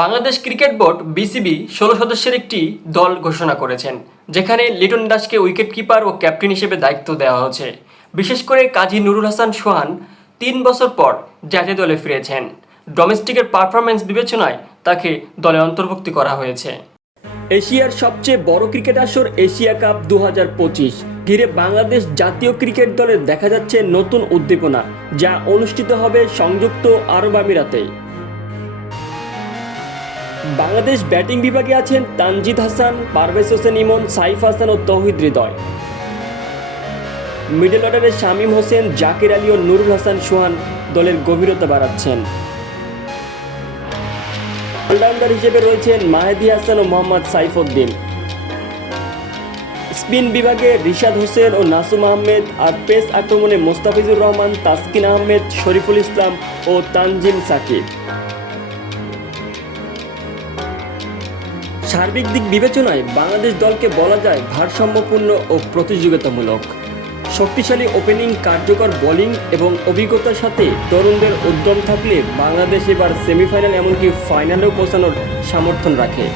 Bangladesh cricket board, BCB, ষোলো সদস্যের একটি দল ঘোষণা করেছেন, যেখানে লিটন দাসকে উইকেট কিপার ও ক্যাপ্টেন হিসেবে দায়িত্ব দেওয়া হয়েছে। বিশেষ করে কাজী নুরুল হাসান সোহান তিন বছর পর জাতীয় দলে ফিরেছেন। ডোমেস্টিকের পারফরমেন্স বিবেচনায় তাকে দলে অন্তর্ভুক্তি করা হয়েছে। এশিয়ার সবচেয়ে বড় ক্রিকেট আসর এশিয়া কাপ দু হাজার পঁচিশ, ঘিরে বাংলাদেশ জাতীয় ক্রিকেট দলের দেখা যাচ্ছে নতুন উদ্দীপনা, যা অনুষ্ঠিত হবে সংযুক্ত আরব আমিরাতে। বাংলাদেশ ব্যাটিং বিভাগে আছেন তানজিদ হাসান, পারভেজ হোসেন ইমন, সাইফ হাসান ও তৌহিদ হৃদয়। মিডল অর্ডারে শামীম হোসেন, জাকির আলী ও নুরুল হাসান সোহান দলের গভীরতা বাড়াচ্ছেন। অলরাউন্ডার হিসেবে রয়েছেন মাহেদি হাসান ও মোহাম্মদ সাইফুদ্দিন স্পিন বিভাগে রিশাদ হোসেন ও নাসুম আহমেদ আর পেস আক্রমণে মোস্তাফিজুর রহমান, তাসকিন আহমেদ, শরীফুল ইসলাম ও তানজিম সাকিব। সার্বিক দিক বিবেচনায় বাংলাদেশ দলকে বলা যায় ভারসাম্যপূর্ণ ও প্রতিযোগিতামূলক। শক্তিশালী ওপেনিং কার্যকর বোলিং এবং অভিজ্ঞতার সাথে তরুণদের উদ্যম থাকলে বাংলাদেশ এবার সেমিফাইনাল এমনকি ফাইনালেও পৌঁছানোর সমর্থন রাখে।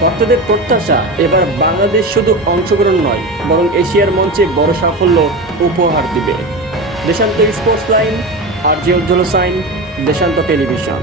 ভক্তদের প্রত্যাশা, এবার বাংলাদেশ শুধু অংশগ্রহণ নয়, বরং এশিয়ার মঞ্চে বড় সাফল্য উপহার দিবে। দেশান্ত স্পোর্টস লাইন, আর যে উজ্জ্বল সাইন, দেশান্ত টেলিভিশন।